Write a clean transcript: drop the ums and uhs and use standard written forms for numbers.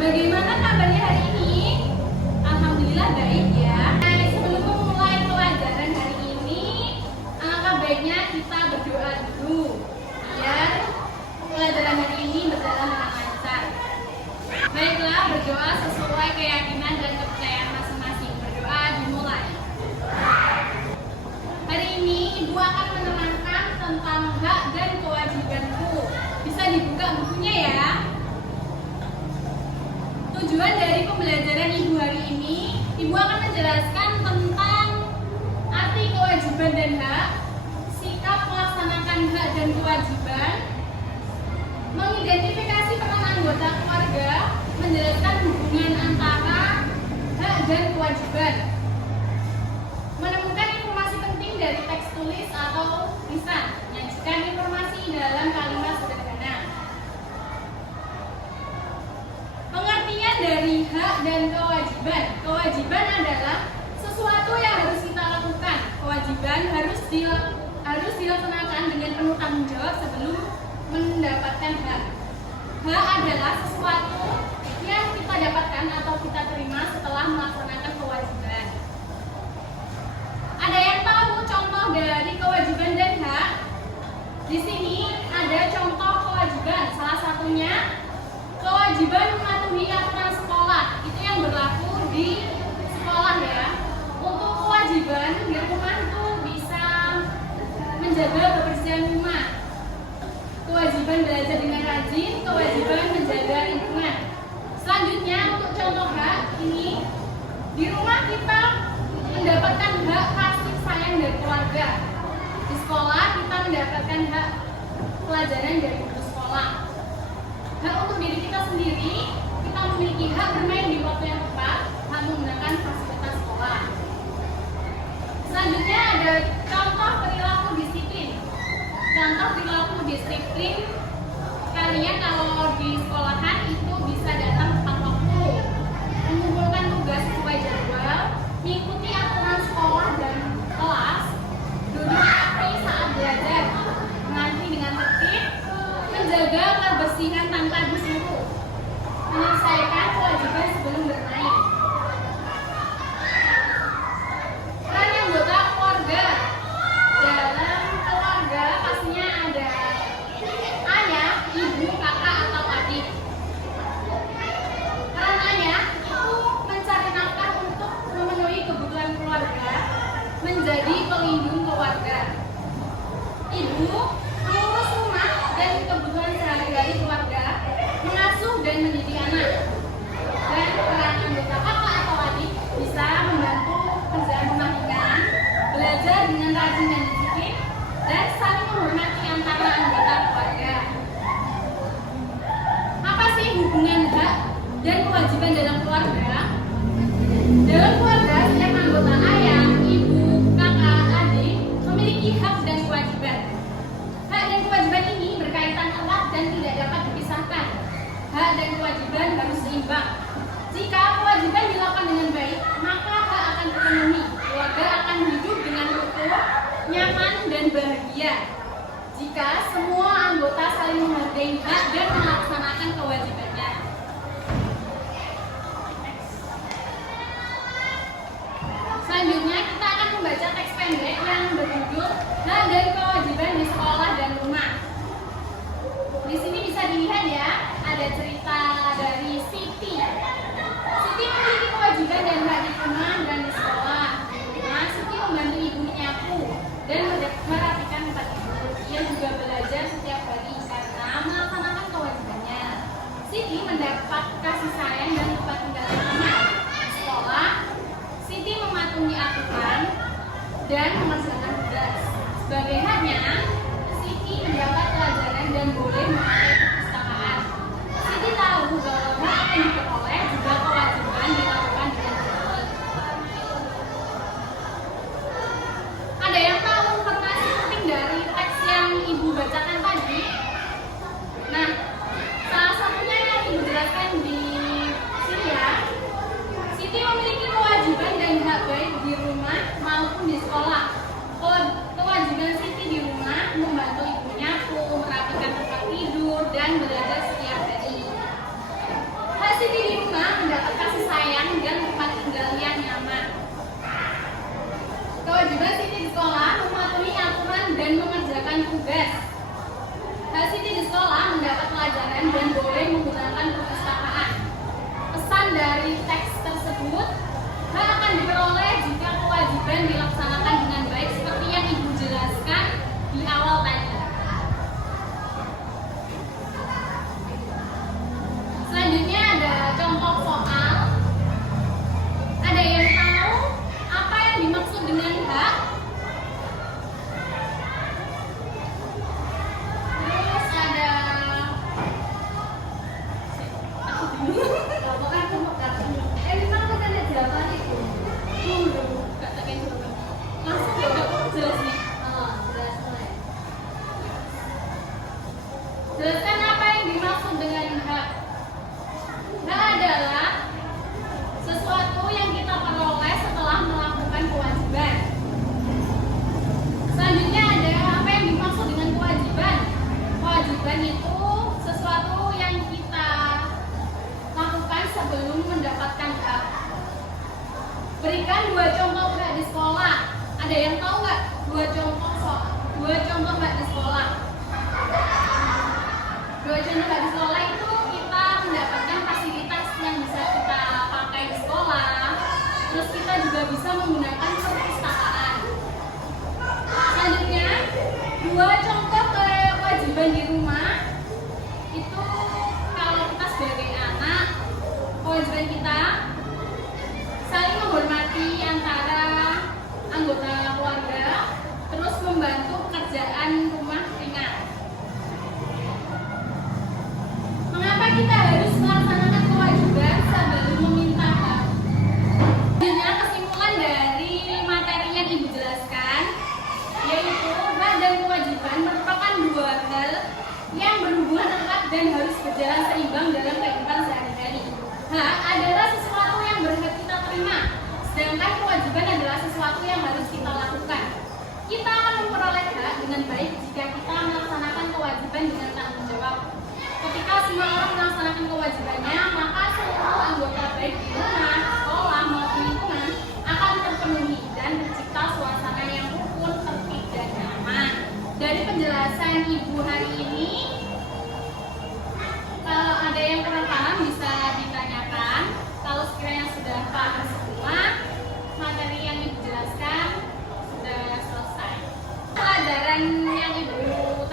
Bagaimana kabarnya hari ini? Alhamdulillah baik ya. Nah, sebelum memulai pelajaran hari ini, alangkah baiknya kita berdoa dulu biar pelajaran hari ini berjalan dengan lancar. Baiklah, berdoa sesuai keyakinan dan kepercayaan masing-masing. Berdoa dimulai. Hari ini Ibu akan menerangkan tentang hak dan kewajibanku. Bisa dibuka bukunya ya. Tujuan dari pembelajaran Ibu hari ini, Ibu akan menjelaskan tentang arti kewajiban dan hak, sikap melaksanakan hak dan kewajiban, mengidentifikasi peran anggota keluarga, menjelaskan hubungan antara hak dan kewajiban, menemukan informasi penting dari teks tulis atau lisan, menyajikan informasi dalam kalimat sederhana. Pengertian dari hak dan kewajiban. Kewajiban adalah sesuatu yang harus kita lakukan. Kewajiban harus dilaksanakan dengan penuh tanggung jawab sebelum mendapatkan hak. Hak adalah sesuatu yang kita dapatkan atau kita terima setelah melaksanakan kewajiban. Ada yang tahu contoh dari kewajiban dan hak? Di sini ada contoh kewajiban. Salah satunya kewajiban mematuhi aturan sekolah. Itu yang berlaku di sekolah ya. Untuk kewajiban di rumah itu bisa menjaga kebersihan rumah. Kewajiban belajar dengan rajin, kewajiban menjaga lingkungan. Selanjutnya untuk contoh hak ini, di rumah kita mendapatkan hak kasih sayang dari keluarga. Di sekolah kita mendapatkan hak pelajaran dari guru sekolah. Hak untuk diri kita sendiri, kita memiliki hak bermain di waktu yang tepat, hak menggunakan fasilitas sekolah. Selanjutnya ada contoh perilaku disiplin. Contoh perilaku disiplin, kalian kalau di sekolahan itu bisa datang tepat waktu, mengumpulkan tugas sesuai jadwal, mengikuti aturan sekolah dan kelas, duduk rapi saat belajar, mengantri dengan tertib, menjaga kebersihan tanpa disuruh, menyelesaikan kewajiban sebelum bermain. Peran anggota keluarga. Dalam keluarga pastinya ada ayah, ibu, kakak, atau adik. Peran ayah itu mencari nafkah untuk memenuhi kebutuhan keluarga, menjadi pelindung keluarga. Ibu mengurus rumah dan kebutuhan sehari-hari keluarga, mengasuh dan mendidik anak. Dan peran anggota kakak atau adik bisa membantu kerjaan rumah ringan, belajar dengan rajin dan disiplin, dan saling menghormati antara anggota keluarga. Apa sih hubungan hak dan kewajiban dalam keluarga? Dalam keluarga, setiap anggota ayah, ibu, kakak, adik memiliki hak dan kewajiban. Hak dan kewajiban ini berkaitan erat dan tidak dapat dipisahkan. Hak dan kewajiban harus seimbang. Jika kewajiban dilakukan dengan baik, maka hak akan terpenuhi. Keluarga akan hidup dengan rukun, nyaman, dan bahagia. Jika semua anggota saling menghargai hak dan melaksanakan kewajibannya. Selanjutnya kita akan membaca teks pendek yang berjudul Hak dan Kewajiban di Sekolah dan Rumah. Di sini bisa dilihat ya, ada cerita dari Siti. Siti memiliki kewajiban dan hak di rumah dan di sekolah. Nah, Siti membantu ibu menyapu dan merapikan tempat tidur. Ia juga belajar setiap hari karena melaksanakan kewajibannya. Siti mendapat kasih sayang dan tempat tinggal yang aman. Di sekolah, Siti mematuhi aturan dan mengerjakan tugas. Sebagai haknya, Siti mendapat pelajaran dan boleh memakai perpustakaan. Siti tahu bahwa hak yang diperoleh juga kewajiban dilakukan dengan baik. Ada yang tahu informasi penting dari teks yang ibu bacakan tadi? Nah, salah satunya yang ibu jelaskan di sini ya. Siti memiliki kewajiban dan hak baik di rumah maupun di sekolah. Kewajiban Siti di rumah membantu ibu nyapu, merapikan tempat tidur, dan belajar setiap hari. Hak Siti di tugas. Mbak Siti di sekolah mendapat pelajaran dan boleh menggunakan perpustakaan. Pesan dari teks tersebut hak akan diperoleh jika kewajiban dilaksanakan dengan baik seperti yang Ibu jelaskan di awal tadi. Selanjutnya ada contoh soal. Ada yang tahu apa yang dimaksud dengan hak? Terus ada Memang kita ada jawaban itu. Gak tak kayak jawaban. Langsung ya gak jelas nih. Jelas mulai. Jelaskan apa yang dimaksud dengan hak. Hak adalah sesuatu yang kita peroleh setelah melakukan kewajiban. Selanjutnya ada apa yang dimaksud dengan kewajiban. Kewajiban itu sesuatu yang kita lakukan sebelum mendapatkan hak. Berikan 2 contoh hak di sekolah. Ada yang tahu nggak 2 contoh hak di sekolah? 2 contoh hak di sekolah itu kita mendapatkan fasilitas yang bisa kita pakai di sekolah. Terus kita juga bisa menggunakan perpustakaan. Selanjutnya 2 contoh kewajiban di rumah itu kalau kita sebagai anak, kewajiban kita saling menghormati antara anggota keluarga, terus membantu pekerjaan rumah ringan. Mengapa kita harus melaksanakan kewajiban sebelum meminta hak? Selanjutnya kesimpulan dari materi yang Ibu jelaskan, yaitu hak dan kewajiban merupakan 2 hal yang berhubungan erat dan harus berjalan seimbang dalam kehidupan sehari-hari. Hak adalah sesuatu yang berhak kita terima, sedangkan kewajiban adalah sesuatu yang harus kita lakukan. Kita akan memperoleh hak dengan baik jika kita melaksanakan kewajiban dengan tanggung jawab. Ketika semua orang melaksanakan kewajibannya, maka seluruh anggota baik di rumah, sekolah, maupun lingkungan akan terpenuhi dan tercipta suasana yang rukun, tertib, dan nyaman. Dari penjelasan Ibu hari ini, kalau ada yang kurang paham bisa ditanyakan. Kalau sekiranya sudah paham semua, materi yang Ibu jelaskan sudah selesai. Pelajaran yang Ibu